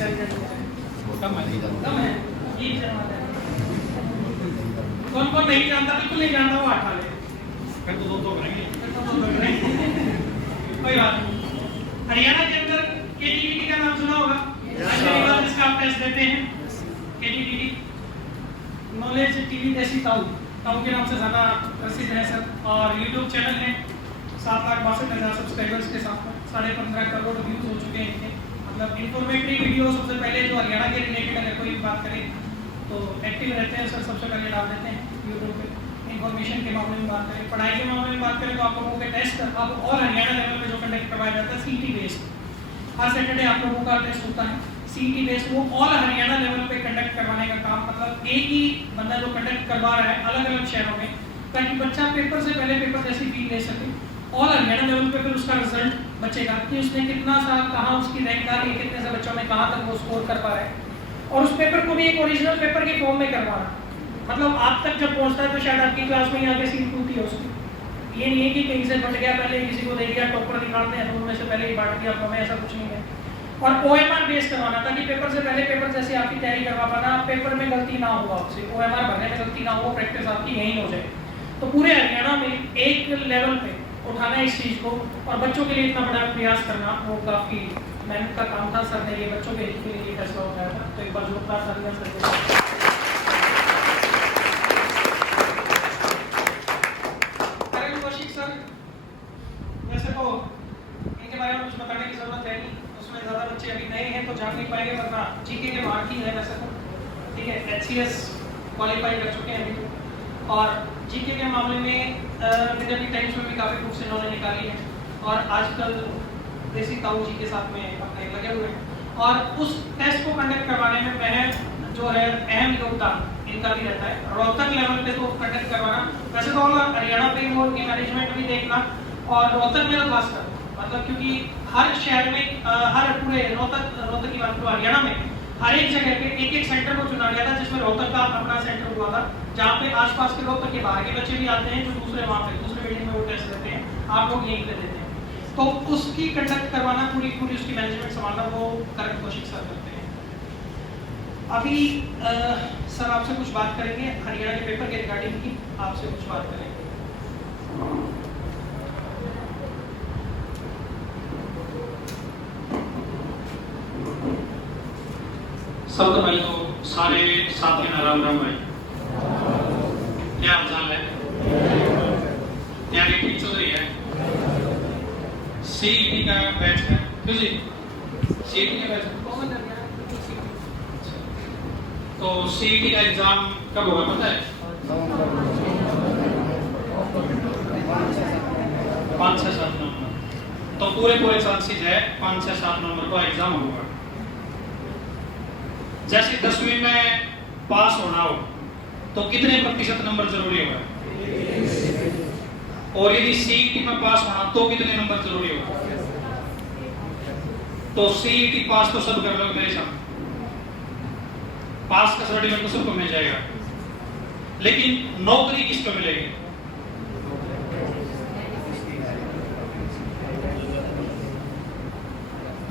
कम है कौन कौन नहीं जानता, बिल्कुल नहीं जानता वो 8 वाले फिर तो दो करेंगे कोई बात नहीं। हरियाणा के अंदर केटीपीटी का नाम सुना होगा, इसका आप टेस्ट देते हैं। केटीपीटी नॉलेज टीवी देसी ताऊ के नाम से ज़्यादा प्रसिद्ध है सर, और यूट्यूब चैनल है 7,62,000 सब्सक्राइबर्स के साथ 15.5 करोड़ व्यूज हो चुके हैं इनके। मतलब इंफॉर्मेटिव वीडियो सबसे पहले जो हरियाणा के रिलेटेड अगर कोई बात करें तो एक्टिव रहते हैं सर, सबसे पहले डाल देते हैं यूट्यूब पे। इन्फॉर्मेशन के मामले में बात करें, पढ़ाई के मामले में बात करें तो आप लोगों के टेस्ट अब और हरियाणा लेवल पे जो कंडक्ट करवाया जाता है सीटी बेस्ड, हर सैटरडे आप लोगों का टेस्ट होता है सीटी बेस्ड, वो ऑल हरियाणा लेवल पे कंडक्ट करवाने का काम, मतलब एक ही बंदा जो कंडक्ट करवा रहा है अलग अलग शहरों में, ताकि बच्चा पेपर से पहले पेपर जैसी फील ले सके। ऑल हरियाणा लेवल पे फिर उसका रिजल्ट बचेगा कि उसने कितना सा कहाँ उसकी रैंक आ रही है, कितने से बच्चों में कहाँ तक वो स्कोर कर पा रहा है, और उस पेपर को भी एक ओरिजिनल पेपर के फॉर्म में करवाना। मतलब आप तक जब पहुंचता है तो शायद आपकी क्लास में ही आगे सीट टूटी है उसकी, ये नहीं है कि कहीं से फट गया, पहले किसी को दे दिया, टॉपर निकालते हैं तो उनमें से पहले ही बांट दिया आपको, ऐसा कुछ नहीं है। और OMR बेस करवाना ताकि पेपर से पहले पेपर जैसे आपकी तैयारी करवा पाना, पेपर में गलती ना हो आपसे, OMR भरने में गलती ना हो, प्रैक्टिस आपकी यहीं हो जाए। तो पूरे हरियाणा में एक लेवल पे उठाना है इस चीज़ को, और बच्चों के लिए इतना बड़ा प्रयास करना वो काफ़ी मेहनत का काम था। सर ने ये बच्चों के हित के लिए फैसला उठाया था, तो एक बार जोरदार तालियां सर। कौशिक सर वैसे तो इनके बारे में कुछ बताने की जरूरत है नहीं, उसमें ज़्यादा बच्चे अभी नए हैं तो जान नहीं पाएंगे, वरना जीके के मार्क ही है वैसे तो, ठीक है। HCS क्वालिफाई कर चुके हैं अभी तो, और जीके के मामले में विद्यार्थी टाइम्स में भी काफ़ी बुक्स इन्होंने निकाली है, और आजकल देसी ताऊ जी के साथ में अपने लगे हुए हैं। और उस टेस्ट को कंडक्ट करवाने में पहले जो है अहम योगदान इनका भी रहता है। रोहतक लेवल पे तो कंडक्ट करवाना, वैसे तो हरियाणा पे वो मैनेजमेंट भी देखना, और रोहतक में तो खासकर, मतलब क्योंकि हर शहर में हर पूरे रोहतक की बात करो हरियाणा में हर एक जगह पे एक एक सेंटर को चुना गया था, जिसमें रोहतक का अपना सेंटर हुआ था, जहाँ पे आसपास के रोहतक के बाहर के बच्चे भी आते हैं जो दूसरे वहाँ पे दूसरे बिल्डिंग में वो टेस्ट देते हैं, आप लोग यहीं पे देते हैं। तो उसकी कंडक्ट करवाना, पूरी उसकी मैनेजमेंट संभालना वो करण कौशिक सर करते हैं। अभी सर आपसे कुछ बात करेंगे हरियाणा के पेपर के रिगार्डिंग की, आपसे कुछ बात करेंगे। सबसे पहले तो सारे साथियों राम राम भाई, क्या हाल चाल है? तैयारी ठीक चल रही है? सीईटी का बैच है क्यों जी? सीईटी का बैच तो सीईटी का एग्जाम कब होगा पता है? 5-6-7 नवंबर। तो पूरे चांसेस है 5-6-7 नवंबर को एग्जाम होगा। जैसे 10वीं में पास होना हो तो कितने प्रतिशत नंबर जरूरी होगा, और यदि सीईटी में पास होना तो कितने नंबर जरूरी होगा? तो सीईटी पास तो सब कर लोगे मेरे साथ, पास का सर्टिफिकेट तो सबको मिल जाएगा, लेकिन नौकरी किसको मिलेगी?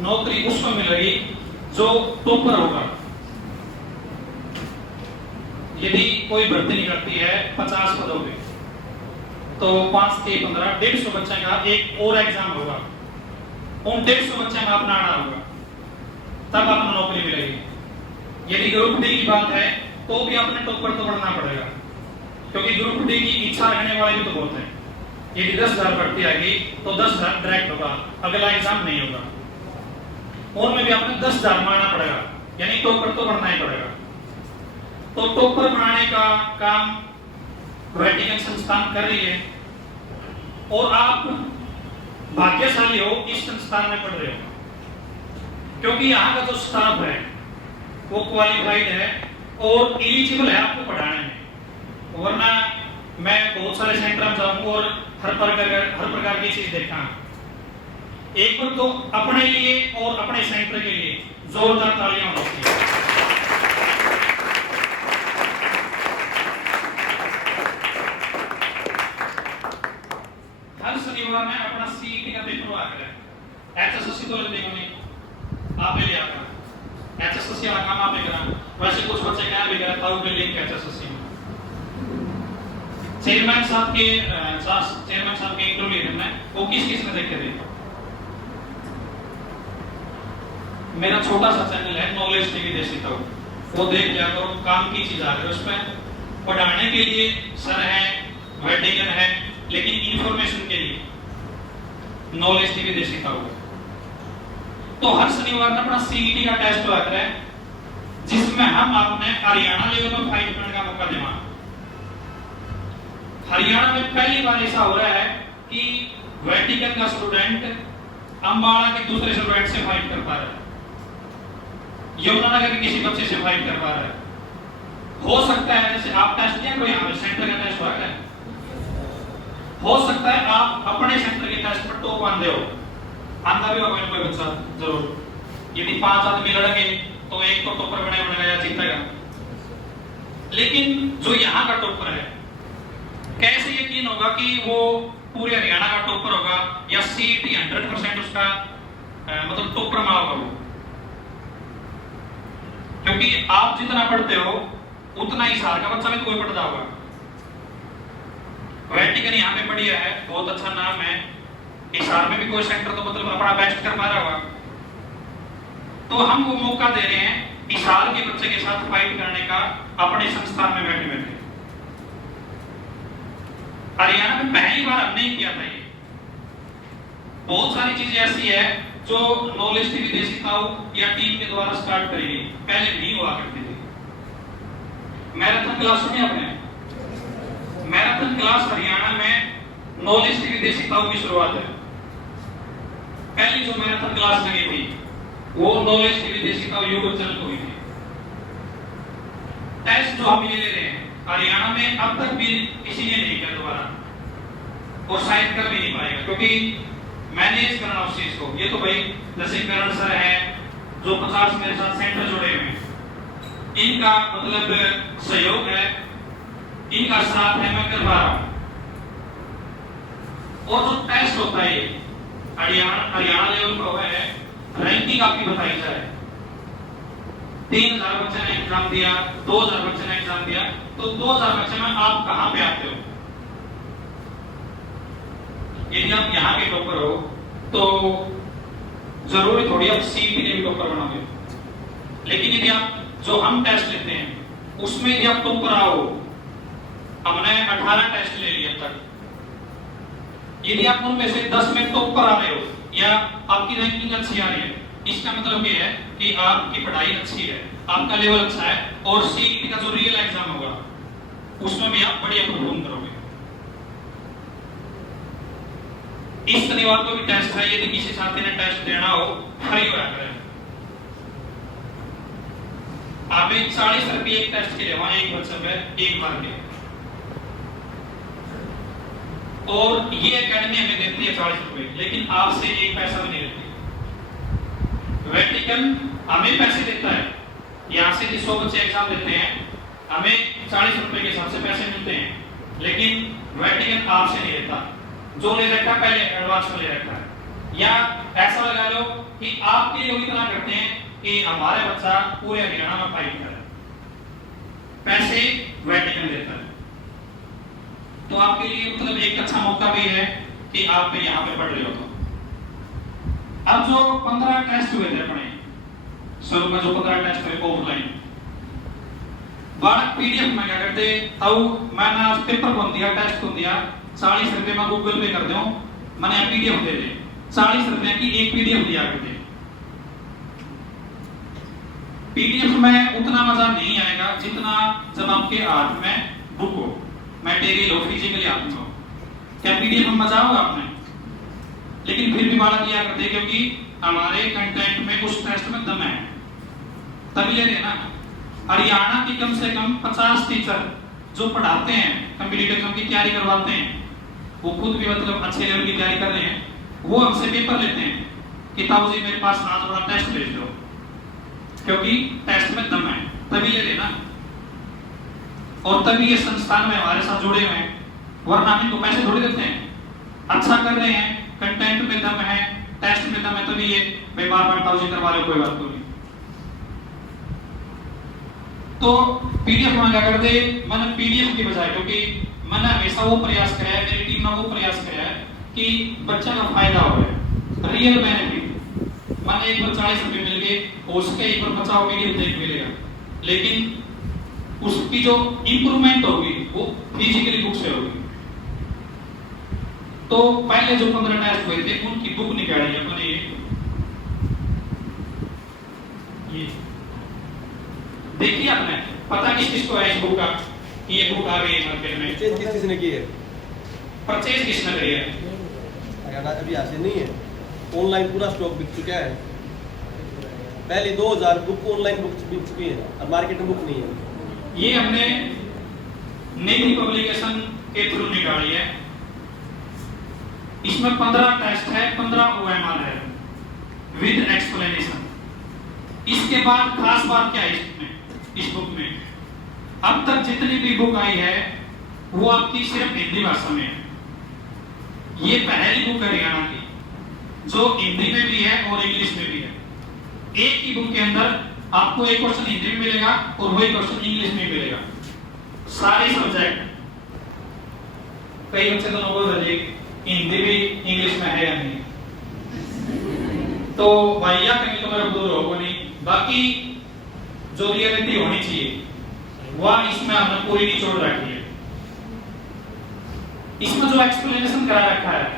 नौकरी उसको मिलेगी जो टॉपर होगा। यदि कोई भर्ती निकलती है 50 पदों पे, तो 5 के 15 150 बच्चे का एक और एग्जाम होगा, उन 150 बच्चे का अपना आना होगा, तब आपको नौकरी मिलेगी। यदि ग्रुप डी की बात है तो भी अपने टॉपर तो बढ़ना पड़ेगा, क्योंकि ग्रुप डी की इच्छा रखने वाले भी तो बहुत हैं। यदि 10,000 भर्ती आएगी तो 10,000 डायरेक्ट होगा, अगला एग्जाम नहीं होगा, और में भी आपने 10,000 मारना पड़ेगा, यानी टॉपर तो बढ़ना ही पड़ेगा। तो टॉपर बनाने का काम वेटिकन संस्थान कर रही है, और आप भाग्यशाली हो इस संस्थान में पढ़ रहे हो, क्योंकि यहाँ का जो स्टाफ है वो क्वालिफाइड है और एलिजिबल है आपको पढ़ाने में। वरना मैं बहुत सारे सेंटर में जाऊंगा और हर प्रकार की चीज देखा। एक बार तो अपने लिए और अपने सेंटर के लिए जोरदार तालियां होती है। हर शनिवार में अपना सीईटी का पेपर आ रहा है, एचएसएससी तो लेते होंगे, आप ले लिया बच्चे का काम आप करा वैसे कुछ बच्चे क्या भी करा ताऊ के लिंक कैसे ससी चेयरमैन साहब के इंटरव्यू में वो किस ने देखे थे। मेरा छोटा सा चैनल है नॉलेज टीवी देसी ताऊ, वो देख लिया करो, काम की चीज आ रही है उसमें। पढ़ाने के लिए सर है, वेटिकन है, लेकिन इंफॉर्मेशन के लिए नॉलेज टीवी देसी ताऊ। तो हर शनिवार में अपना सीईटी का टेस्ट हुआ है जिसमें हम अपने हरियाणा लेवल में फाइट करने का मौका देवा। हरियाणा में पहली बार ऐसा हो रहा है कि वेटिकन का स्टूडेंट अंबाला के दूसरे स्टूडेंट से फाइट कर पा रहा है, यमुनानगर के किसी बच्चे से फाइट कर पा रहा है। हो सकता है जैसे आप टेस्ट दिया कोई यहाँ सेंटर का टेस्ट हुआ है, हो सकता है आप अपने सेंटर के टेस्ट पर टॉप आंदे हो, आंदा भी होगा कोई बच्चा जरूर। यदि 5 आदमी लड़ेंगे तो एक तो टॉपर बनेगा या जीतेगा, लेकिन जो यहाँ का टॉपर है कैसे यकीन होगा कि वो पूरे हरियाणा का टॉपर होगा या सीईटी 100% उसका मतलब टॉपर में होगा वो? क्योंकि आप जितना पढ़ते हो उतना ही साल का बच्चा भी कोई पढ़ता होगा। वेटिकन यहाँ पे बढ़िया है, बहुत अच्छा नाम है, हिसार में भी कोई सेंटर तो मतलब अपना बेस्ट कर पा रहा होगा। तो हम वो मौका दे रहे हैं हिसार के बच्चे के साथ फाइट करने का अपने संस्थान में बैठे बैठे। हरियाणा में पहली बार हमने किया था ये। बहुत सारी चीजें ऐसी है जो नॉलेज टीवी देसी ताऊ या टीम के द्वारा स्टार्ट करी गई, पहले नहीं हुआ करती थी। मैराथन क्लास सुनी आपने? मैराथन क्लास हरियाणा में नॉलेज टीवी देसी ताऊ की शुरुआत है। पहली जो मैराथन क्लास लगी थी वो नॉलेज टीवी देसी ताऊ यूट्यूब चैनल पर हुई थी। टेस्ट जो हम ये ले रहे हैं हरियाणा में अब तक भी किसी ने नहीं किया दोबारा, और शायद कर भी नहीं पाएगा, क्योंकि मैनेज करना उस चीज को। ये तो भाई जैसे करण सर है जो 50 मेरे साथ सेंटर जुड़े हुए हैं, इनका मतलब सहयोग है, इनका साथ है, मैं कर पा रहा हूं। और जो टेस्ट होता है हरियाणा लेवल पर है, रैंकिंग आपकी बताई जाए। 3000 बच्चे ने एग्जाम दिया, 2000 बच्चे ने एग्जाम दिया, तो 2000 बच्चे में आप कहां पे आते हो? यदि आप यहाँ के टॉपर हो तो जरूरी थोड़ी आप सीईटी के भी टॉपर बनोगे, लेकिन यदि आप जो हम टेस्ट लेते हैं उसमें यदि आप टॉपर आओ, हमने 18 टेस्ट ले लिए अब तक, यदि आप उनमें से 10 में टॉपर आ रहे हो या आपकी रैंकिंग अच्छी आ रही है, इसका मतलब ये है कि आपकी पढ़ाई अच्छी है, आपका लेवल अच्छा है, और सीईटी का जो रियल एग्जाम होगा उसमें भी आप बढ़िया परफॉर्म करोगे। इस शनिवार को भी टेस्ट है, यदि किसी साथी ने टेस्ट देना हो फ्री हो जाता है। आप 40 रुपये एक टेस्ट के लिए वहां एक बच्चे पे एक बार के, और ये एकेडमी हमें देती है 40 रुपए, लेकिन आपसे एक पैसा भी नहीं लेती। वेटिकन हमें पैसे देता है, यहाँ से 100 बच्चे एग्जाम देते हैं, हमें 40 रुपए के हिसाब से पैसे मिलते हैं, लेकिन वेटिकन आपसे नहीं लेता। जो ले रखा है पहले एडवांस में ले रखा है, या ऐसा लगा लो कि आपके लिए इतना करते हैं कि हमारे बच्चा पूरे हरियाणा में फाइट करे, पैसे वेटिकन देता है। तो आपके लिए मतलब एक अच्छा मौका भी है कि आप यहाँ पे पढ़ रहे हो। तो अब जो 15 टेस्ट हुए थे अपने शुरू में, जो 15 टेस्ट हुए ऑफलाइन, बालक पीडीएफ में क्या करते, अब मैंने आज पेपर कौन दिया, टेस्ट कौन दिया, 40 रुपए में गूगल पे कर दो, मैंने पीडीएफ दे दे, 40 रुपए की एक पीडीएफ दिया करते। पीडीएफ में उतना मजा नहीं आएगा जितना जब आपके हाथ में बुक हो, मटेरियल हो, फिजिकली हाथ में हो। क्या पीडीएफ में मजा होगा आपने? लेकिन फिर भी बालक किया करते क्योंकि हमारे कंटेंट में उस टेस्ट में दम है, तभी ले लेना। हरियाणा की कम से कम 50 टीचर जो पढ़ाते हैं, कॉम्पिटिटिव एग्जाम की तैयारी करवाते हैं, वो खुद भी मतलब अच्छे लेवल की तैयारी कर रहे हैं, वो हमसे पेपर लेते हैं कि ताऊ जी मेरे पास आज बड़ा टेस्ट भेज दो, क्योंकि टेस्ट में दम है, तभी ले लेना। और तभी ये संस्थान में हमारे साथ जुड़े हुए हैं, वरना हम इनको पैसे थोड़ी देते हैं। अच्छा कर रहे हैं, कंटेंट में दम है, टेस्ट में दम है, तभी ये बार बार ताऊ जी करवा रहे हो, कोई बात नहीं। तो पीडीएफ मांगा कर दे। मैंने पीडीएफ की बजाय, क्योंकि मैंने हमेशा वो प्रयास किया है, मेरी टीम ने वो प्रयास किया है कि बच्चा का फायदा हो, रियल बेनिफिट। मैंने एक बार 40 रुपए मिल गए, उसके एक बार बचाव पीडीएफ देख मिलेगा, लेकिन उसकी जो इंप्रूवमेंट होगी वो फिजिकली बुक से होगी। तो पहले जो 15 टेस्ट हुए थे उनकी बुक निकाली अपने, ये देखिए आपने, पता किस को है इस बुक का, ये बुक आ गई है मार्केट में। परचेज किसने की है? परचेज किसने करी है? अभी ऐसे नहीं है, ऑनलाइन पूरा स्टॉक बिक चुका है। पहले 2000 बुक ऑनलाइन बुक बिक चुकी है और मार्केट में बुक नहीं है। ये हमने नई पब्लिकेशन के थ्रू निकाली है। इसमें 15 टेस्ट है, 15 ओएमआर है विद एक्सप्लेनेशन। इसके बाद खास बात क्या है इसमें, इस बुक में अब तक जितनी भी बुक आई है वो आपकी सिर्फ हिंदी भाषा में है। ये पहली बुक है हरियाणा की जो हिंदी में भी है और इंग्लिश में भी है। एक ही बुक के अंदर आपको एक क्वेश्चन हिंदी में मिलेगा और वही क्वेश्चन इंग्लिश में मिलेगा, सारे सब्जेक्ट। कई बच्चे तो बोल रहे हिंदी भी इंग्लिश में है या नहीं, तो भैया कहीं तो मेरा दूर होगा नहीं। बाकी जो रियलिटी होनी चाहिए वह इसमें हमने पूरी निचोड़ रखी है। इसमें जो एक्सप्लेनेशन करा रखा है,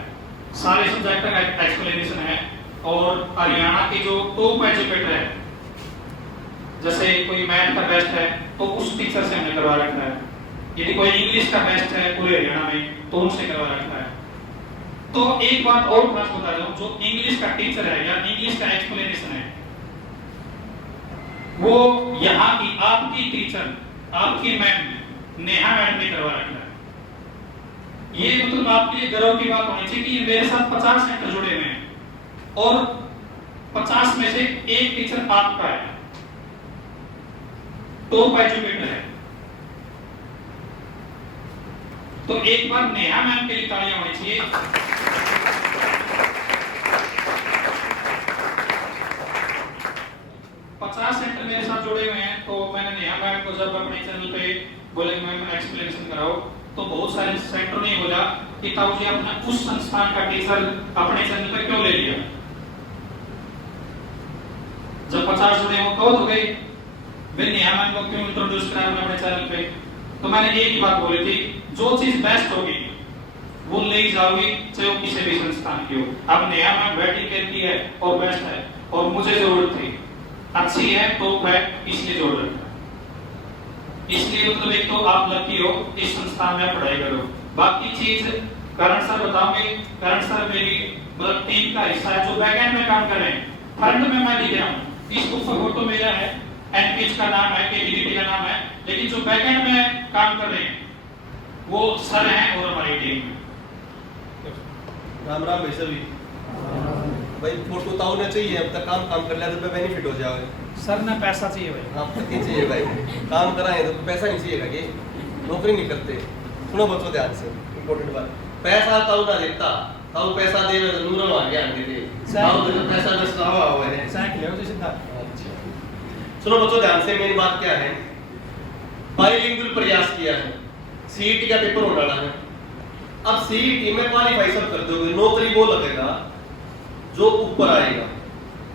सारे सब्जेक्ट का एक्सप्लेनेशन है। और हरियाणा के जो टॉप एजुकेटर है, जैसे कोई मैथ का बेस्ट है तो उस टीचर से हमने करवा रखा है, यदि कोई इंग्लिश का बेस्ट है पूरे हरियाणा में तो उनसे करवा रखा है। तो एक बात और खास बता दूं, जो इंग्लिश का टीचर है या इंग्लिश का एक्सप्लेनेशन है वो यहाँ की आपकी टीचर, आपकी मैम नेहा मैडम ने करवा रखा है। ये मतलब आपके लिए गर्व की बात होनी चाहिए कि मेरे साथ 50 सेंटर जुड़े हुए हैं और 50 में से एक टीचर आपका है, टॉप एजुकेटर है। तो एक बार नेहा मैम के लिए तालियां होनी चाहिए। सेंटर मेरे साथ जुड़े हुए हैं, तो मैंने नेहा मैम को जब अपने चैनल पे बोले मैम एक्सप्लेनेशन कराओ, तो बहुत सारे सेंटर ने बोला कि ताऊ जी अपना उस संस्थान का टीचर अपने चैनल पे क्यों ले लिया। जब 50 जुड़े हो कहो तो गए वे नेहा मैम को क्यों इंट्रोड्यूस करा अपने चैनल पे। तो मैंने एक ही बात बोली थी, जो चीज बेस्ट होगी वो ले जाओगी, चाहे वो किसी भी संस्थान की हो। अब नेहा मैम बैटिंग करती है और बेस्ट है और मुझे जरूरत थी, अच्छी है तो मैं इसलिए जोड़ रखा। इसलिए मतलब एक तो आप लकी हो इस संस्थान में पढ़ाई करो। बाकी चीज करण सर बताओगे, करण सर मेरी मतलब टीम का हिस्सा है जो बैकएंड में काम कर रहे हैं। फ्रंट में मैं लिख रहा हूँ, इस बुक का फोटो मेरा है, एनपीएच का नाम है, केडीडीटी का नाम है, लेकिन जो बैकएंड में काम कर रहे हैं वो सर हैं और हमारी टीम है। राम राम भाई सभी। भाई फोटो तो होना चाहिए, अब तक काम कर लिया तो बेनिफिट हो जाओगे। सर ना पैसा चाहिए भाई, आप तक ही चाहिए भाई, काम कराए तो पैसा नहीं चाहिएगा, ये नौकरी नहीं करते। सुनो बच्चों ध्यान से, इंपॉर्टेंट बात, पैसा ताऊ ना देता, ताऊ पैसा दे में नूर मार के आने दे, ताऊ तो पैसा बस रहा हुआ है। साइक ले तो सीधा। सुनो बच्चों ध्यान से, मेरी बात क्या है, बाइलिंगुअल प्रयास किया है, सीईटी का पेपर होने वाला है। अब सीईटी में क्वालीफाई सब कर दोगे, नौकरी वो लगेगा जो ऊपर आएगा,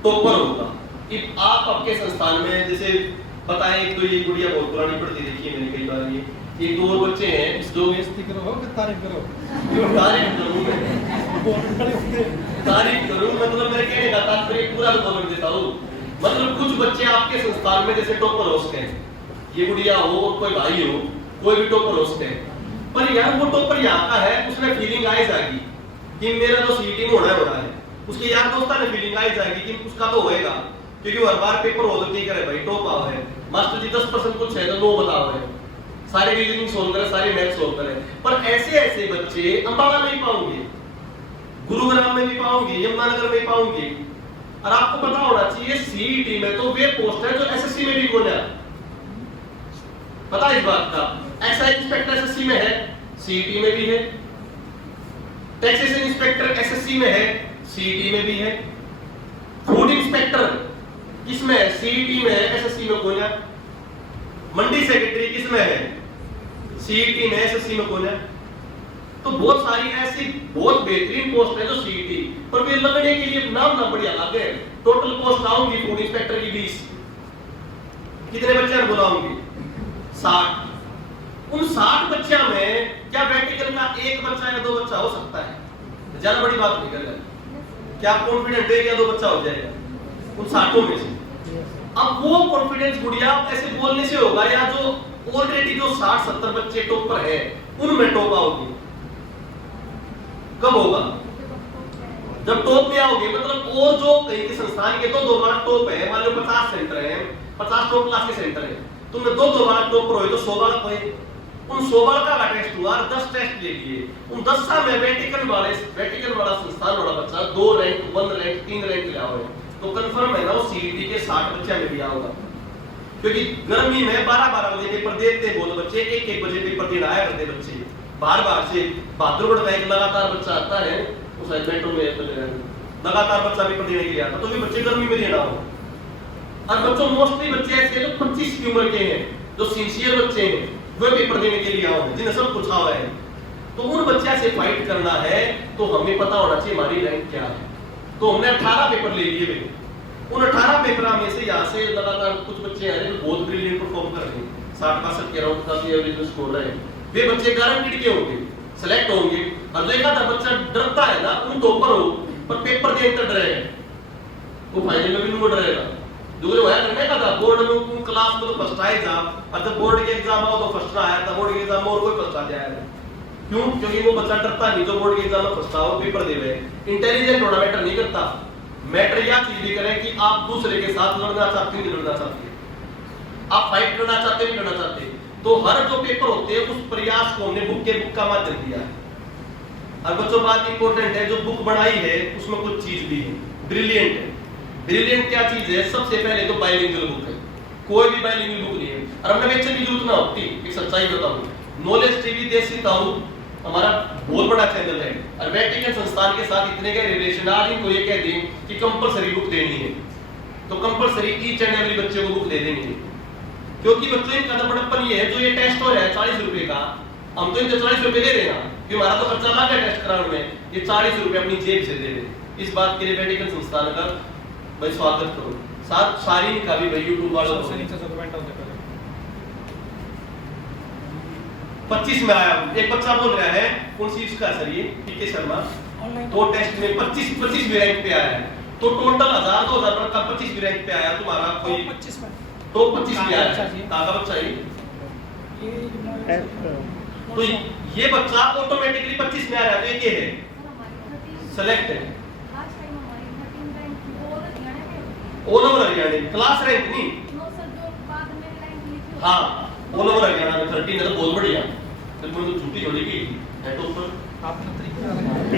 टॉपर होगा। कि आप आपके संस्थान में जैसे बताएं, एक तो ये गुड़िया बहुत पुरानी पढ़ती देखी है मैंने कई बार, ये एक दो बच्चे हैं जो बेइज्जती करो कि तारीफ करो? तारीफ करूं मैं, तारीफ करूं मतलब मेरे कहने का तात्पर्य पूरा कवर देता हूं। मतलब कुछ बच्चे आपके संस्थान में जैसे टॉपर हो सकते हैं, ये गुड़िया हो, कोई भाई हो, कोई भी टॉपर हो सकते हैं, पर यार वो टॉपर यहाँ का है, उसमें फीलिंग आई जाएगी कि मेरा तो सीईटी में होना है, उसके यार दोस्ता ने फीलिंग आई जाएगी कि उसका तो होएगा, क्योंकि हर बार पेपर हो तो क्या करे भाई, टॉप आओ है, मास्टर जी 10% कुछ है तो 9 बताओ है, सारे रीजनिंग सोल्व करे, सारे मैथ सोल्व करे। पर ऐसे ऐसे बच्चे अंबाला में ही पाओगे, गुरुग्राम में भी पाओगे, यमुनानगर में पाओगे। और आपको पता होना चाहिए सीईटी में तो वे पोस्ट है जो एसएससी में भी खोला, पता इस बात का। एक्साइज इंस्पेक्टर एसएससी में है, सीईटी में भी है। टैक्सेशन इंस्पेक्टर एसएससी में है, सीईटी में भी है। फूड इंस्पेक्टर इसमें सीईटी में है, एसएससी में खोला। मंडी सेक्रेटरी किसमें है? सीईटी में, एसएससी में कौन है? तो बहुत सारी ऐसी बहुत बेहतरीन पोस्ट है जो सीईटी पर वे लगने के लिए नाम ना बढ़िया अलग है। टोटल पोस्ट आऊंगी फूड इंस्पेक्टर की 20, कितने बच्चे बुलाऊंगी? 60। उन 60 बच्चा में क्या प्रैक्टिकल का एक बच्चा या 2 बच्चा हो सकता है? ज्यादा बड़ी बात नहीं कर रहा है। क्या आप कॉन्फिडेंट है कि 2 बच्चा हो जाएगा उन 60 में से? अब वो कॉन्फिडेंस गुड़िया ऐसे बोलने से होगा या जो ऑलरेडी जो 60-70 बच्चे टॉप पर है उनमें टॉप आओगे? कब होगा? जब टॉप में आओगे। मतलब और जो कहीं के संस्थान के 2 बार टॉप है, मान लो 50 सेंटर है, 50 टॉप क्लास के सेंटर है, तुमने 2 बार टॉप पर हुए तो 100 बार हुए। उन 100 बार का टेस्ट हुआ, 10 टेस्ट ले लिए, उन 10 में वेटिकन वाला संस्थान वाला बच्चा 2 रैंक, 1 रैंक, 3 रैंक ले आओगे तो कंफर्म है ना वो सीईटी के 60 बच्चे में भी आओगा। क्योंकि गर्मी में 12-12 बजे पेपर देते हैं बहुत बच्चे, 1-1 बजे पेपर देना आया करते बच्चे बार-बार से। बहादुरगढ़ का एक लगातार बच्चा आता है, उस मेट्रो में लगातार बच्चा पेपर देने के लिए आता, तो भी बच्चे गर्मी में देना हो। और बच्चों मोस्टली बच्चे ऐसे जो 25 की उम्र के हैं, जो सिंसियर बच्चे हैं, वो पेपर देने के लिए आओ जिन्हें सब कुछ हुआ है। तो उन बच्चे से फाइट करना है तो हमें पता होना चाहिए हमारी रैंक क्या है। तो हमने 18 पेपर ले लिए वे। उन 18 पेपर में से यहाँ से लगातार कुछ बच्चे हैं जो बहुत ब्रिलियंट परफॉर्म कर रहे हैं, 60-65 के अराउंड काफी एवरेज स्कोर है, वे बच्चे गारंटीड के होंगे, सेलेक्ट होंगे। और देखा था बच्चा डरता है ना, उन टॉपर हो पर पेपर देने तक डरेगा, वो फाइनल में भी नहीं डरेगा। जो है करने का था बोर्ड में क्लास में तो फर्स्ट आए जा, और जब बोर्ड के एग्जाम आओ तो फर्स्ट आया था, बोर्ड के एग्जाम में और कोई फर्स्ट आ जाएगा। क्यों? क्योंकि वो बच्चा डरता नहीं जो बोर्ड के एग्जाम में फर्स्ट आओ पेपर देवे। इंटेलिजेंट होना मैटर नहीं करता, मैटर यह चीज भी करें कि आप दूसरे के साथ लड़ना चाहते हैं, लड़ना चाहते हैं, आप फाइट करना चाहते हैं, करना चाहते हैं। तो हर जो पेपर होते हैं उस प्रयास को हमने बुक का माध्यम दिया है। और बच्चों बात इंपॉर्टेंट है, जो बुक बनाई है उसमें कुछ चीज भी है, ब्रिलियंट है। ब्रिलियंट क्या चीज है? सबसे पहले तो बाइलिंगुअल बुक है, कोई भी बाइलिंगुअल बुक नहीं है। और हमने बेचने की जरूरत ना होती, एक सच्चाई बताऊं, नॉलेज टीवी देसी ताऊ हमारा बहुत बड़ा चैनल है, और वेटिकन संस्थान के साथ इतने के रिलेशन आज इनको ये कह दें कि कंपलसरी बुक देनी है तो कंपलसरी ईच एंड एवरी बच्चे को बुक दे देंगे। क्योंकि बच्चों इनका बड़प्पन ये है, जो ये टेस्ट हो रहा है 40 रुपए का, हम तो इनसे 40 रुपए दे रहे हैं कि हमारा तो खर्चा लगा है टेस्ट कराने में, ये 40 रुपए अपनी जेब से दे रहे। इस बात के लिए वेटिकन संस्थान का भाई स्वागत करो, साथ सारी का भी भाई यूट्यूब वालों से नीचे से कमेंट होते पहले 25 में आया। एक बच्चा बोल रहा है कौन सी इसका सर ये पीके शर्मा, वो टेस्ट में 25 रैंक पे आया है। तो टोटल 1000-2000 का 25 रैंक पे आया तुम्हारा कोई 25 में, तो 25 पे आया काका बच्चा ही। तो ये बच्चा ऑटोमेटिकली 25 में आ रहा है, तो ये है सेलेक्ट है all over Haryana, class rank नहीं। हाँ ऑल ओवर हरियाणा में 13 है तो बहुत बढ़िया। तो तुमने तो छुट्टी छोड़ी की है तो ऊपर आपने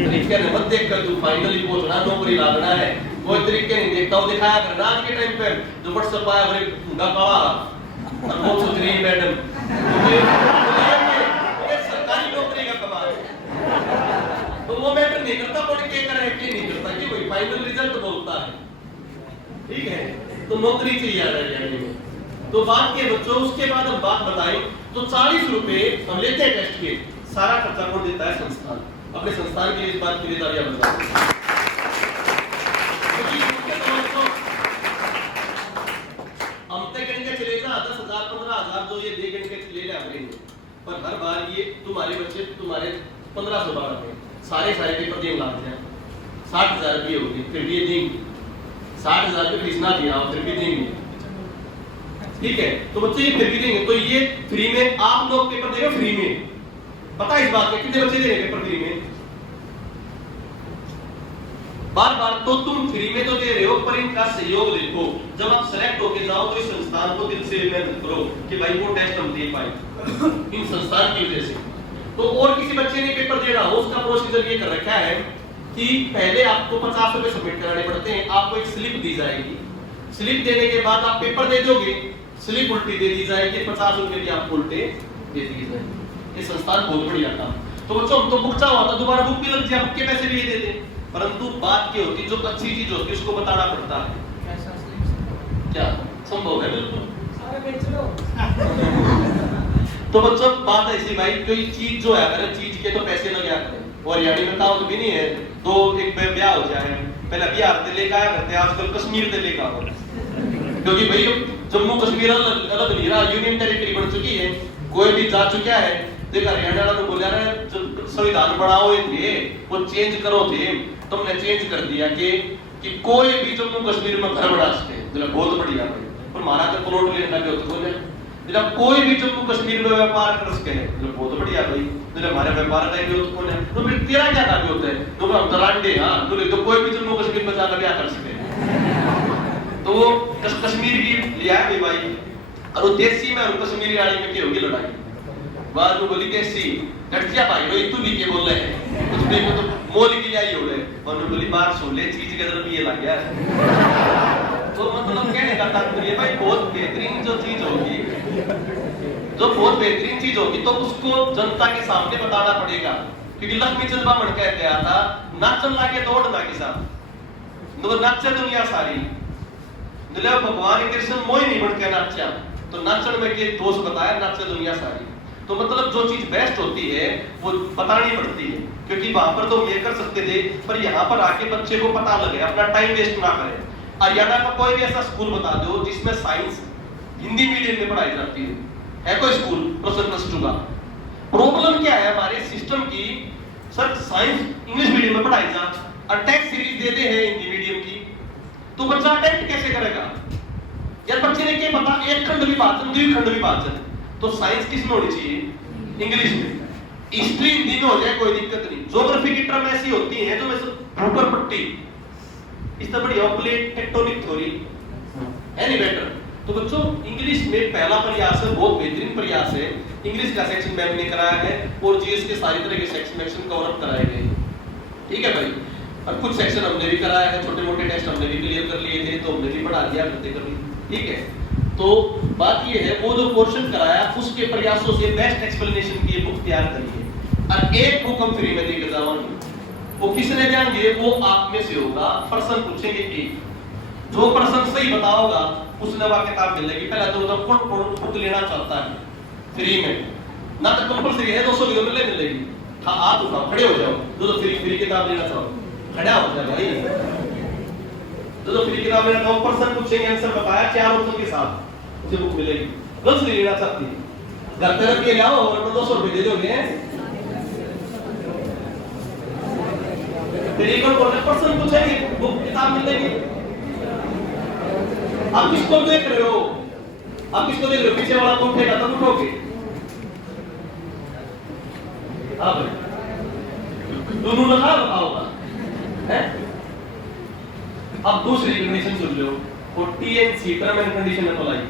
तरीके ने मत देख कर तू फाइनली पहुंचना, नौकरी लागना है, कोई तरीके नहीं देखता वो दिखाया कर। आज के टाइम पे जो व्हाट्सएप आया बड़े भूंगा काला और वो सोच रही मैडम ये सरकारी नौकरी का कमाल है। तो वो मैटर नहीं करता पढ़ के करे कि नहीं करता, कि भाई फाइनल रिजल्ट बोलता है, ठीक है। तो नौकरी चाहिए हरियाणा में। तो बात के बच्चों उसके बाद हम बात बताएं तो 40 रुपए हम लेते हैं टेस्ट के, सारा खर्चा कौन देता है? संस्थान। अपने संस्थान के लिए इस बात के लिए तालियां बजाओ। हम तक गणित चले जा 10,000-15,000 जो ये दे गणित ले ले अपने, पर हर बार ये तुम्हारे बच्चे तुम्हारे 1500 बार आते हैं, सारे पेपर देने लगते हैं, 60,000 रुपये होगी फिर भी ये देंगे, 60,000 रुपये फीस ना दिया फिर भी देंगे, ठीक है। तो बच्चे ये फिर भी देंगे। तो ये फ्री में आप लोग पेपर देंगे, फ्री में पता है इस बात में कितने बच्चे देंगे पेपर फ्री में? बार-बार तो तुम फ्री में तो दे रहे हो पर इनका सहयोग देखो। जब आप सेलेक्ट होके जाओ तो इस संस्थान को दिल से मेहनत करो कि भाई वो टेस्ट हम दे पाए इन संस्थान की वजह से। तो और किसी बच्चे ने पेपर दे रहा हो उसका प्रोसीजर ये कर रखा है कि पहले आपको 50 रुपए सबमिट कराने पड़ते हैं, आपको एक स्लिप दी जाएगी, स्लिप देने के बाद आप पेपर दे दोगे, स्लिप उल्टी दे दी जाएगी, 50 रुपए की आपको उल्टे दे दी जाएगी। ये संस्थान बहुत बढ़िया काम। तो बच्चों हम तो बुक चाहो तो दोबारा बुक भी लग जाए, बुक के पैसे भी दे दे, परंतु बात क्या होती है जो अच्छी चीज होती है उसको बताना पड़ता है। क्या संभव है? बिल्कुल अरे बेच लो। तो बच्चों बात ऐसी भाई, कोई चीज जो है अगर चीज के तो पैसे लगे करें, और यानी में कहावत भी नहीं है दो एक ब्याह हो जाए, पहले बिहार से लेकर आया करते, आजकल कश्मीर से लेकर आओ, क्योंकि भाई जम्मू कश्मीर अलग नहीं रहा, यूनियन टेरिटरी बन चुकी है, कोई भी जा चुका है। देखा हरियाणा वालों को बोला रहा संविधान बढ़ाओ थे वो चेंज करो थे, तुमने चेंज कर दिया कि कोई भी जम्मू कश्मीर में घर बना सके, बहुत बढ़िया भाई, पर हमारा तो प्लॉट लेना के होते बोले जब कोई भी जम्मू कश्मीर में व्यापार कर सके, बहुत बढ़िया भाई, तो हमारे व्यापार का भी होता कौन है, तो फिर तेरा क्या कार्य होता है, तो हम तरांडे, हाँ तो कोई भी जम्मू कश्मीर में जाकर ब्याह कर सके। तो वो कश्मीर की लिया है भाई, और वो देसी में और कश्मीरी आड़ी में क्या होगी लड़ाई, बाद में बोली देसी लड़कियां भाई रोई तू लिखे बोल रहे हैं कुछ भी तो मोल की लाई हो रहे, और मैं बोली बात सुन ले चीज के अंदर भी ये लग गया। तो मतलब कहने का तात्पर्य भाई बहुत बेहतरीन जो चीज होगी, जो बहुत बेहतरीन चीज होगी तो उसको जनता के सामने बताना पड़ेगा, क्योंकि लक्ष्मी चंद बामन कहते आ था नाचन लाके दौड़ना के साथ, तो नाचे दुनिया सारी, मतलब भगवान कृष्ण मोह नहीं बढ़ के नाचा, तो नाचन में के दोष बताया नाचे दुनिया सारी। तो मतलब जो चीज बेस्ट होती है वो बतानी पड़ती है, क्योंकि वहां पर तो ये कर सकते थे, पर यहाँ पर आके बच्चे को पता लगे, अपना टाइम वेस्ट ना करें। हरियाणा का कोई भी ऐसा स्कूल बता दो जिसमें साइंस हिंदी मीडियम में पढ़ाई जाती है कोई स्कूल +1 +2 का? प्रॉब्लम क्या है हमारे सिस्टम की, सर साइंस इंग्लिश मीडियम में पढ़ाई जा और टेक्स्ट सीरीज देते हैं हिंदी मीडियम की, तो बच्चा अटेम्प्ट कैसे करेगा यार? बच्चे ने क्या पता एक खंड विभाजन द्विखंड विभाजन, तो साइंस किस में होनी चाहिए? इंग्लिश में। हिस्ट्री हिंदी में हो जाए कोई दिक्कत नहीं, ज्योग्राफी की टर्म ऐसी होती है जो ऊपर पट्टी इससे बड़ी प्लेट टेक्टोनिक थ्योरी है नहीं बेटर। तो बच्चों इंग्लिश में पहला प्रयास है, बहुत बेहतरीन प्रयास है, इंग्लिश का सेक्शन मैम ने कराया है और जीएस के सारी तरह के सेक्शन कवर अप कराए गए, ठीक है भाई। और कुछ सेक्शन हमने भी कराया है, छोटे मोटे टेस्ट हमने भी क्लियर कर लिए थे, तो हमने भी पढ़ा दिया करते कभी, ठीक है। तो बात ये है वो जो पोर्शन कराया उसके प्रयासों से बेस्ट एक्सप्लेनेशन की बुक तैयार करिए, और एक बुक हम फ्री में देकर जाएंगे, वो किसने जाएंगे? वो आप में से होगा, प्रश्न पूछेंगे एक, जो प्रश्न सही बताओगा उसने वह किताब मिलेगी। पहला तो कौन बुक लेना चाहता है फ्री में, ना तो कंपलसरी है 200 की मिलेगी, हाँ आप उठाओ खड़े हो जाओ, जो फ्री किताब लेना चाहो खड़ा हो जाए भाई, जो फ्री किताब लेना चाहो प्रश्न पूछेंगे, आंसर बताया 4 ऑप्शन के साथ उसे बुक मिलेगी। गर्ल्स नहीं लेना चाहती घर पे रख के लाओ और 200 रुपए दे दोगे, फिर एक और पर्सन पूछेंगे बुक किताब मिलेगी। आप किसको देख रहे हो? आप किसको देख रहे हो? पीछे वाला तो उठेगा तब उठोगे, हाँ भाई दोनों लगा बताओगा है। अब दूसरी condition soon low, 40 term and condition apply,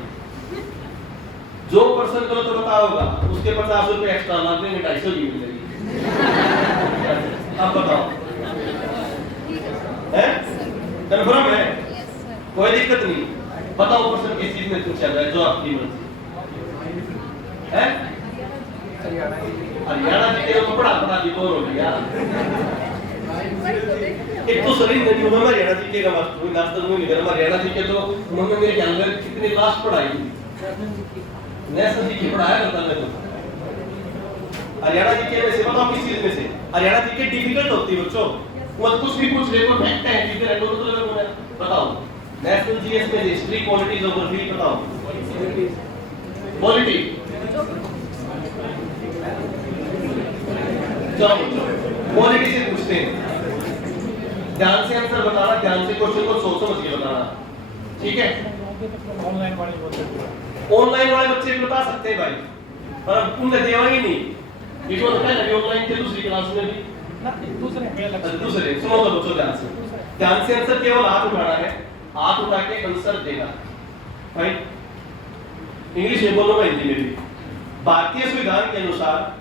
जो पर्सन गलत तो बताओगा उसके 50 रुपए एक्स्ट्रा लाग देंगे, 250 की मिलेगी। अब बताओ है कंफर्म है? कोई दिक्कत नहीं, बताओ पर्सन किस चीज में पूछा जाए जो आपकी मर्जी है। हरियाणा जी के पढ़ा दी बोर हो गया, एक तो शरीर नहीं होगा हरियाणा जी के का मास्टर नाश्ता में नहीं कर, हरियाणा जी के तो उन्होंने मेरे ख्याल में कितनी लास्ट पढ़ाई नेशनल जी की पढ़ाया करता मैं तो। हरियाणा जी के में से बताओ किस चीज में से? हरियाणा जी के डिफिकल्ट होती है बच्चों, मत कुछ भी पूछ ले को फैक्ट है ठीक है, तो बताओ नेशनल जीएस में हिस्ट्री पॉलिटी ज्योग्राफी बताओ, पॉलिटी चलो पॉलिटी से पूछते हैं, ध्यान से आंसर बताना, ध्यान से क्वेश्चन को सोच समझ के बताना, ठीक है। ऑनलाइन वाले बच्चे भी बता सकते हैं भाई, पर उनने देवा ही नहीं, ये जो पहले भी ऑनलाइन थे दूसरी क्लास में भी दूसरे सुनो तो बच्चों ध्यान से आंसर केवल हाथ उठाना है, हाथ उठा के आंसर देना भाई, इंग्लिश में बोलो हिंदी में भी। भारतीय संविधान के अनुसार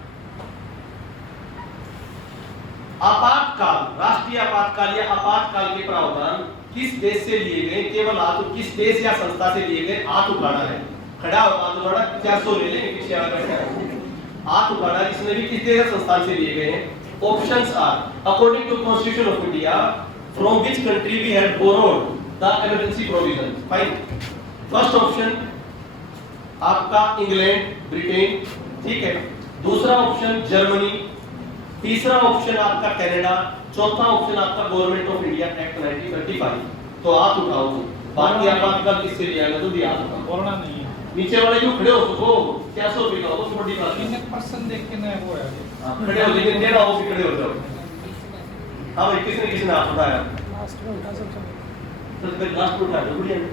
आपातकाल, राष्ट्रीय आपातकाल या आपातकाल के प्रावधान किस देश से लिए गए? केवल हाथ, किस देश या संस्था से लिए गए हाथ उठाना है, खड़ा हो हाथ उठाना, 400 ले लेंगे पीछे हाथ उठाना, इसमें भी किस देश या संस्थान से लिए गए हैं? Options are according to Constitution of India, from which country we had borrowed the emergency provision. Fine. First option आपका इंग्लैंड, ब्रिटेन, ठीक है। दूसरा ऑप्शन जर्मनी, तीसरा ऑप्शन आपका कनाडा, चौथा ऑप्शन आपका गवर्नमेंट ऑफ इंडिया एक्ट 1935। तो आप उठाओ, बाकी आपातकाल किससे लिया गया तो दिया आपका बोलना नहीं है। नीचे वाले जो खड़े हो सको 600 रुपए का, बहुत बड़ी बात है। पर्सन देख के ना वो है खड़े हो, लेकिन देना हो भी खड़े हो जाओ। हाँ भाई, किसने आप उठाया? लास्ट में उठा सकते हैं। तो फिर लास्ट में उठा दो, बढ़िया है।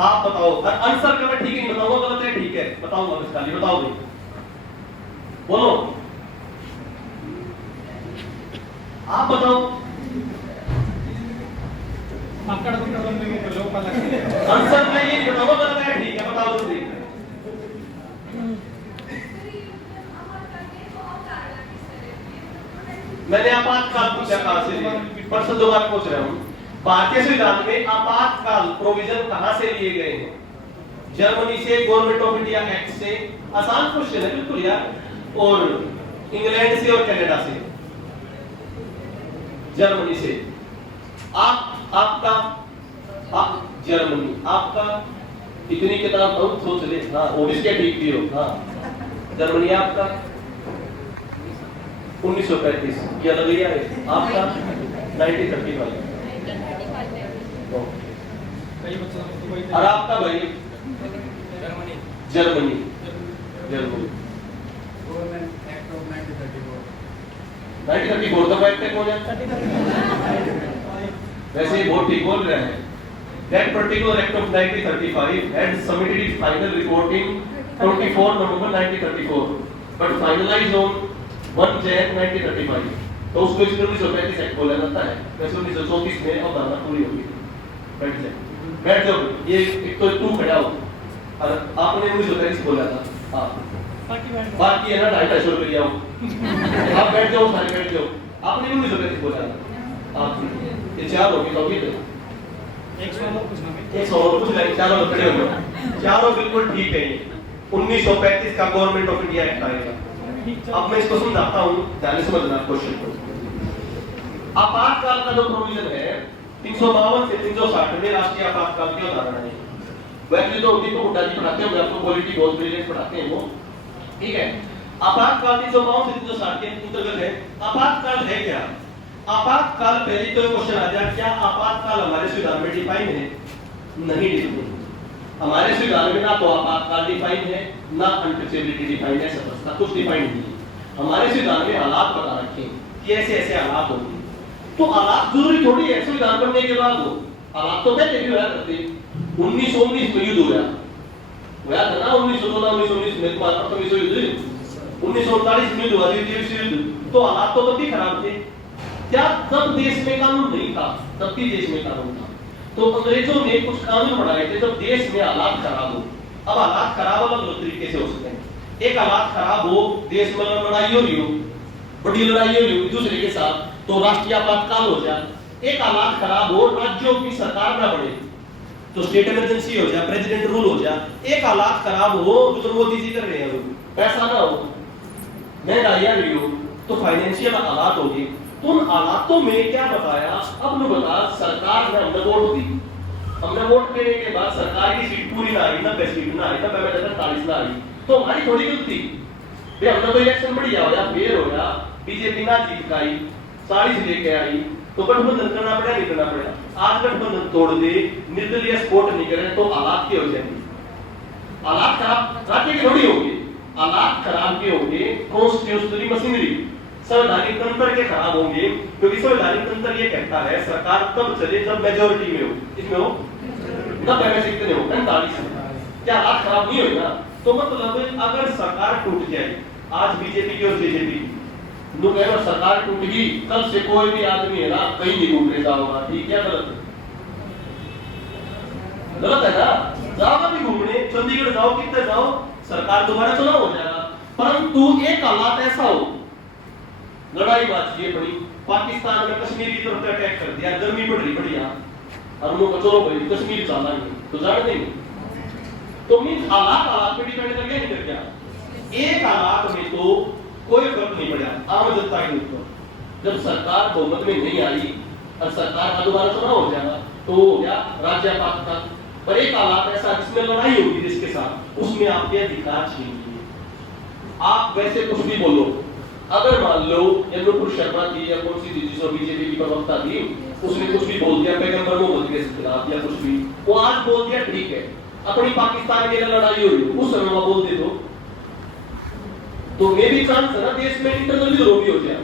आप बताओ, आंसर का मैं ठीक नहीं बताऊंगा, गलत है ठीक है, बताऊंगा बस खाली बताओ भाई, बोलो आप बताओ। पकड़ पकड़ बंदे को लोग पता लगे। आंसर मैं ये नहीं बताऊंगा, गलत है ठीक है, बताओ जल्दी। मैंने आपातकाल पूछा कहां से लिए, परसों दोबारा पूछ रहा हूं। भारतीय संविधान में आपातकाल प्रोविजन कहां से लिए गए हैं? जर्मनी से, गवर्नमेंट ऑफ इंडिया एक्ट से, आसान क्वेश्चन है बिल्कुल यार, और इंग्लैंड से और कनाडा से। जर्मनी से। आपका जर्मनी, आपका इतनी किताब बहुत सोच ले। हाँ, और इसके ठीक भी हो। हाँ, जर्मनी आपका 1935 ये अलग लिया है। आपका 1935। कई बच्चों को कोई और आपका भाई Germany Germany government act of 1934 1934 का एक्ट हो जाता है। वैसे ये बहुत ठीक बोल रहे हैं। That particular act of 1935 had submitted its final report in 24 November 1934, but finalized on 1 Jan 1935। तो उसको 1935 एक्ट बोला जाता है। वैसे 1934 में अवधारणा पूरी होगी। बैठ जाओ, ये एक तो तू खड़ा हो, और आपने 1935 बोला था। बाकी है ना 250 रुपए लिया हो। आप बैठ जाओ, सारे बैठ जाओ। आपने 1935 बोला था। आप ये चार हो गए तो भी एक सवाल और पूछना है। एक सवाल पूछ ले, चारों खड़े हो जाओ। चारों बिल्कुल ठीक है। 1935 का गवर्नमेंट ऑफ इंडिया एक्ट आएगा। अब मैं इसको समझाता हूं, ध्यान से समझना क्वेश्चन को। आपातकाल का जो प्रोविजन है 352 से 360 में राष्ट्रीय आपातकाल की अवधारणा है। वैसे तो दीपक हुड्डा जी पढ़ाते होंगे आपको, पॉलिटी बहुत ब्रिलियंट पढ़ाते हैं वो, ठीक है। आपातकाल 352 से 360 के अंतर्गत है। आपातकाल है क्या? आपातकाल, पहले तो क्वेश्चन आ जाए, क्या आपातकाल हमारे संविधान में डिफाइन है? नहीं डिफाइन। हमारे संविधान में ना तो आपातकाल डिफाइन है, ना अनटचेबिलिटी डिफाइन है, सदस्यता कुछ डिफाइन नहीं है। हमारे संविधान में हालात बता रखे हैं कि ऐसे ऐसे हालात होंगे। तो हालात जरूरी थोड़ी है संविधान बनने के बाद हो, हालात तो पहले भी हुआ करते। 1919 में युद्ध हुआ था ना, 1919 में तुम्हारा प्रथम विश्व युद्ध, 1939 में हुआ द्वितीय विश्व युद्ध। तो हालात तो तब भी खराब थे। क्या तब देश में कानून नहीं था? तब भी देश में कानून था। तो अंग्रेजों ने कुछ कानून बनाए थे जब देश में हालात खराब हो। अब हालात खराब अलग अलग तरीके से हो सकते हैं। एक हालात खराब हो, देश में लड़ाई हो रही हो, बड़ी लड़ाई हो रही हो दूसरे के साथ, तो राष्ट्रीय आपातकाल हो जाए। एक हालात खराब हो, राज्यों की सरकार ना बने, तो स्टेट इमरजेंसी हो जाए, प्रेसिडेंट रूल हो जाए। एक हालात खराब हो, तो मोदी जी कर रहे हैं, पैसा ना हो, महंगाई आ रही हो, तो फाइनेंशियल हालात हो गए। उन हालातों में क्या बताया? अब लोग बता, सरकार ने हमने वोट दी, हमने वोट देने के बाद सरकार की सीट पूरी ना आई, 90 सीट ना आई, 40 ना आई, तो हमारी थोड़ी गलती। हमने तो इलेक्शन बढ़िया हो या फेयर हो या बीजेपी ना जीत पाई, 40 लेके आई, तो गठबंधन करना पड़ा, नहीं करना पड़ा। आज गठबंधन तोड़ दे, निर्दलीय सपोर्ट नहीं करें, तो हालात क्या हो जाएंगे? हालात खराब राज्य की थोड़ी होगी, हालात खराब के होंगे कॉन्स्टिट्यूशनरी मशीनरी, संवैधानिक तंत्र के खराब होंगे। क्योंकि संवैधानिक तंत्र ये कहता है सरकार तब चले जब मेजॉरिटी में हो, इसमें हो 90 में से कितने हो, 45 में। क्या हालात खराब नहीं होगा? तो मतलब अगर सरकार टूट जाए, आज बीजेपी की और जेजेपी लोग कह रहे सरकार टूट गई, कल से कोई भी आदमी है ना कहीं नहीं घूमने जाओगा, ठीक है? गलत गलत है ना? जाओगा भी घूमने, चंडीगढ़ जाओ, कितने जाओ, सरकार दोबारा चुनाव हो जाएगा। परंतु एक हालात ऐसा हो, लड़ाई बाजी है बड़ी, पाकिस्तान में कश्मीर की तरफ अटैक कर दिया, गर्मी बढ़ रही बढ़िया, और लोग चलो भाई कश्मीर जाना है, तो जाने देंगे। तो मीन हालात पे डिपेंड करके नहीं कर गया। एक हालात में तो कोई फर्क नहीं पड़ा आम जनता के ऊपर। जब सरकार बहुमत में नहीं आई और सरकार का दोबारा चुनाव हो जाएगा, तो हो गया राज्य आपातकाल। पर एक हालात ऐसा जिसमें लड़ाई होगी देश के साथ, उसमें आपके अधिकार छीन लिए। आप वैसे कुछ भी बोलो, अगर मान लो यमुना शर्मा थी या कौन सी जिसो बीजेपी की प्रवक्ता थी, उसने कुछ भी बोल दिया पैगंबर मोहम्मद के खिलाफ या कुछ भी, वो आज बोल दिया ठीक है, अपनी पाकिस्तान के लिए लड़ाई हो रही है, उस समय बोल दे तो मे भी चांस है ना देश में इंटरनल विद्रोह भी हो जाए।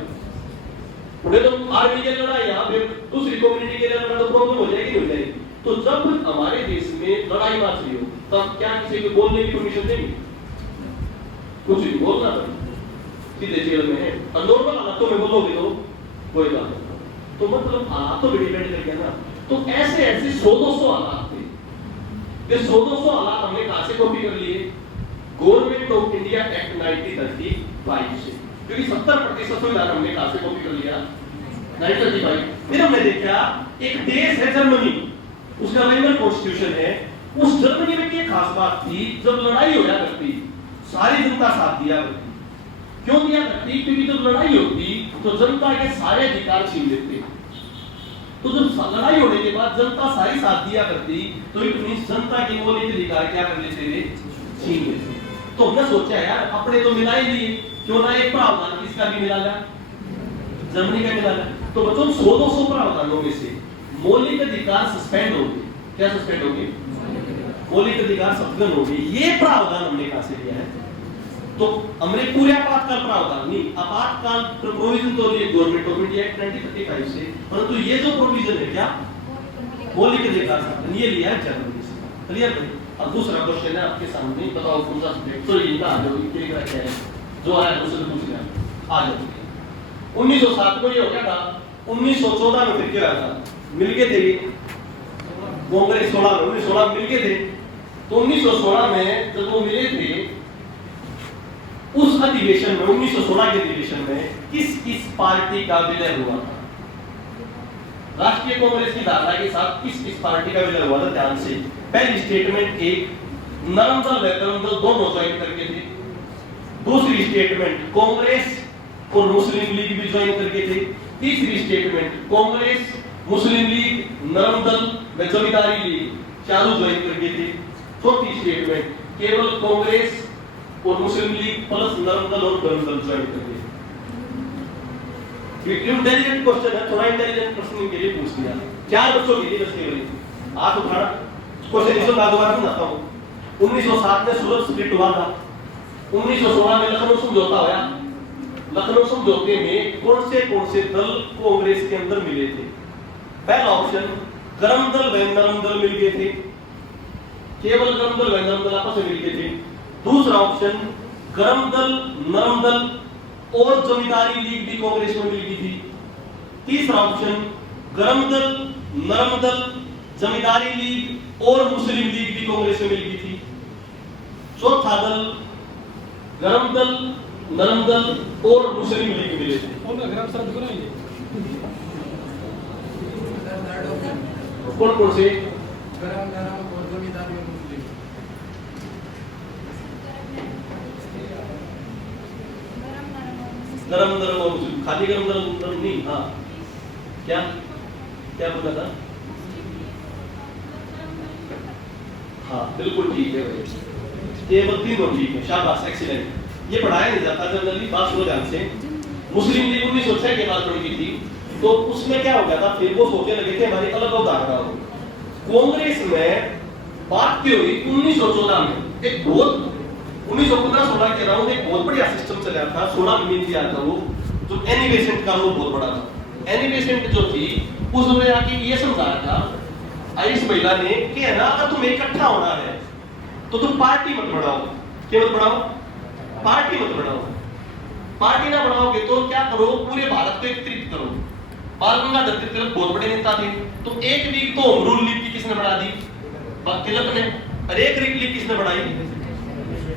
उन्हें तो आर्मी के लड़ाई यहाँ पे दूसरी कम्युनिटी के लिए लड़ाई तो प्रॉब्लम हो जाएगी नहीं हो जाएगी। तो जब हमारे देश में लड़ाई मच रही हो तब क्या किसी को बोलने की परमिशन देंगे? कुछ भी बोलना पड़ेगा, सीधे जेल में है। और नॉर्मल हालातों में बोलोगे तो कोई बात नहीं। तो मतलब हालातों पे डिपेंड करके ना, तो ऐसे ऐसे 100-200 हालात थे। ये 100-200 हालात हमने कहां से कॉपी कर लिए? गवर्नमेंट ऑफ इंडिया एक्ट 1935 से, क्योंकि 70% संविधान हमने कहां से कॉपी कर लिया? 1935। फिर हमने देखा एक देश है जर्मनी, उसका लाइनर कॉन्स्टिट्यूशन है। उस जर्मनी में क्या खास बात थी? जब लड़ाई हो जाती करती सारी जनता साथ दिया करती। क्यों दिया करती? क्योंकि जब लड़ाई होती तो जनता के सारे अधिकार छीन लेते। तो जब लड़ाई होने के बाद जनता सारी साथ दिया करती तो इट मींस जनता के मौलिक अधिकार क्या कर लेते थे? छीन लेते। तो हमने सोचा यार अपने तो मिला ही लिए, क्यों ना एक प्रावधान किसका भी मिला जाए, जर्मनी का मिला जाए। तो बच्चों 100-200 प्रावधानों में से मौलिक अधिकार सस्पेंड हो गए। क्या सस्पेंड हो गए? मौलिक अधिकार सस्पेंड हो गए। ये प्रावधान हमने कहां से लिया है? तो हमने पूरे आपातकाल प्रावधान नहीं, आपातकाल प्रोविजन तो लिए गवर्नमेंट ऑफ इंडिया एक्ट 1935 से, परंतु ये जो प्रोविजन है क्या मौलिक अधिकार सस्पेंड ये लिया है जर्मनी से। क्लियर है? अब दूसरा क्वेश्चन है आपके सामने, बताओ कौन सा सब्जेक्ट? तो इनका आ जाओ, इनके क्या है जो आया दूसरे पूछ लिया आ जाओ। 1907 में ये हो गया था। 1914 में फिर क्या हुआ था? मिल गए थे कांग्रेस 1916 में मिल गए थे। तो 1916 में जब वो मिले थे उस अधिवेशन में 1916 के अधिवेशन में किस पार्टी का विलय हुआ था? राष्ट्रीय कांग्रेस की धारणा के साथ किस पार्टी का विलय हुआ था? ध्यान से। पहली स्टेटमेंट एक नरम दल वैतरम दल दोनों ज्वाइन करके थे। दूसरी स्टेटमेंट कांग्रेस और मुस्लिम लीग भी ज्वाइन करके थे। तीसरी स्टेटमेंट कांग्रेस, मुस्लिम लीग, नरम दल व जमींदारी लीग चारों ज्वाइन करके थे। चौथी स्टेटमेंट केवल कांग्रेस और मुस्लिम लीग प्लस नरम दल और गरम दल ज्वाइन करके। इंटेलिजेंट क्वेश्चन है, थोड़ा इंटेलिजेंट प्रश्न के लिए पूछ दिया। चार बच्चों के लिए बस केवल आप उठाना क्वेश्चन इसको दोबारा समझाता हूं। 1907 में सूरत स्प्लिट हुआ था। 1916 में लखनऊ समझौता हुआ। लखनऊ समझौते में कौन से दल कांग्रेस के अंदर मिले थे? पहला ऑप्शन गरम दल व नरम दल मिल गए थे, केवल गरम दल व नरम दल आपस में मिल गए थे। दूसरा ऑप्शन गरम दल, नरम दल और जमींदारी लीग भी कांग्रेस में मिल गई थी। तीसरा ऑप्शन गरम दल, नरम दल, जमींदारी लीग और मुस्लिम लीग भी कांग्रेस में मिल गई थी। चौथा दल गरम दल, नरम दल और मुस्लिम लीग मिले थे। कौन कौन से? गरम नरम और जमींदारी और मुस्लिम। गरम नरम और मुस्लिम, खाली गरम नरम नहीं। हाँ क्या क्या बोला था? हाँ बिल्कुल ठीक है भाई, केवल तीनों ठीक है। शाबाश, एक्सीलेंट। ये पढ़ाया नहीं जाता जनरली, बात सुनो ध्यान से। मुस्लिम लीग 1906 के बाद पढ़ी थी, तो उसमें क्या हो गया था? फिर वो सोचने लगे थे हमारी अलग अवधारणा हो। कांग्रेस में बात क्यों हुई? 1914 में एक बहुत 1915-16 के अराउंड एक बहुत बढ़िया सिस्टम चला था। 16 में दिया था वो जो एनिवेसेंट का वो बहुत बड़ा था। एनिवेसेंट जो थी उसमें आके ये समझाया था आइस महिला ने कि है ना, अगर तुम्हें इकट्ठा होना है तो तुम पार्टी मत बनाओ। क्या मत बनाओ? पार्टी मत बनाओ। पार्टी ना बनाओगे तो क्या करो? पूरे भारत को एकत्रित करो। बाल गंगाधर तिलक बहुत बड़े नेता थे, तो एक लीग तो होम रूल लीग की किसने बना दी? तिलक ने। और एक लीग किसने बनाई?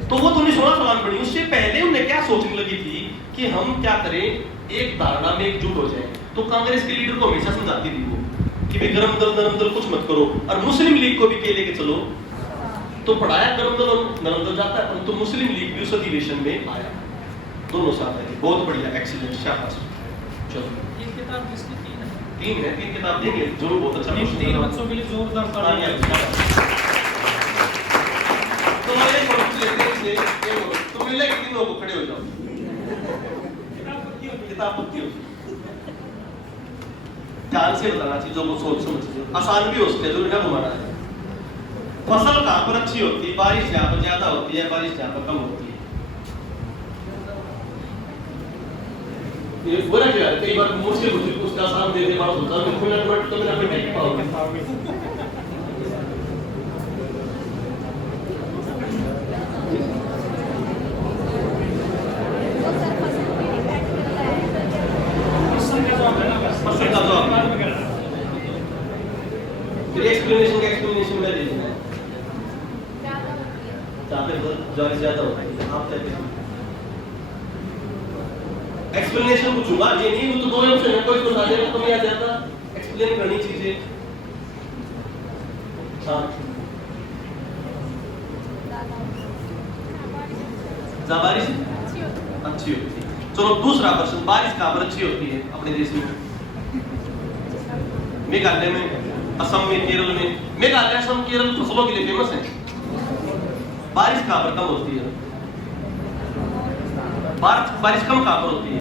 तो वो 1916 में बनी। उससे पहले उन्हें क्या सोचने लगी थी कि हम क्या करें, एक धारणा में एकजुट हो जाए। तो कांग्रेस के लीडर को हमेशा समझाती थी वो कि भाई गरम दल नरम दल कुछ मत करो, और मुस्लिम लीग को भी के लेके चलो। तो पढ़ाया गरम दल और नरम दल जाता है, परंतु मुस्लिम लीग भी उस अधिवेशन में आया। दोनों साथ आए। बहुत बढ़िया, एक्सीलेंट, शाबाश। चलो तीन किताब किसकी? तीन है। तीन किताब देंगे, जो बहुत अच्छा। तीन बच्चों के लिए जोरदार तालियां। से ये बोलो, तो मिले कि तीनों को खड़े हो जाओ, किताब पक्की हो। ध्यान से बताना चीजों को, सोच समझ के, आसान भी हो सकते हैं, जरूरी ना घुमाना है। फसल कहाँ पर अच्छी होती है? बारिश जहाँ पर ज्यादा होती है, बारिश जहाँ पर कम होती है। ये बोला क्या कई बार मुझसे उसका आसान दे दे बात होता है, मैं मिनट तो मेरा बेटा ही पाऊंगा। फिर एक्सप्लेनेशन में दे देना है जहाँ पे ज्यादा होता है। आप क्या कहते हैं? एक्सप्लेनेशन पूछूंगा, ये नहीं वो तो दो ऑप्शन है, कोई तो ना दे तो मैं आ जाता एक्सप्लेन करनी चीजें। हाँ बारिश अच्छी होती है। चलो दूसरा क्वेश्चन, बारिश कहाँ पर अच्छी होती है अपने देश में? मेघालय में, असम में, केरल में। मेघालय, असम, केरल फसलों के लिए फेमस है। बारिश कहाँ पर कम होती है? बारिश कम कहाँ पर होती है?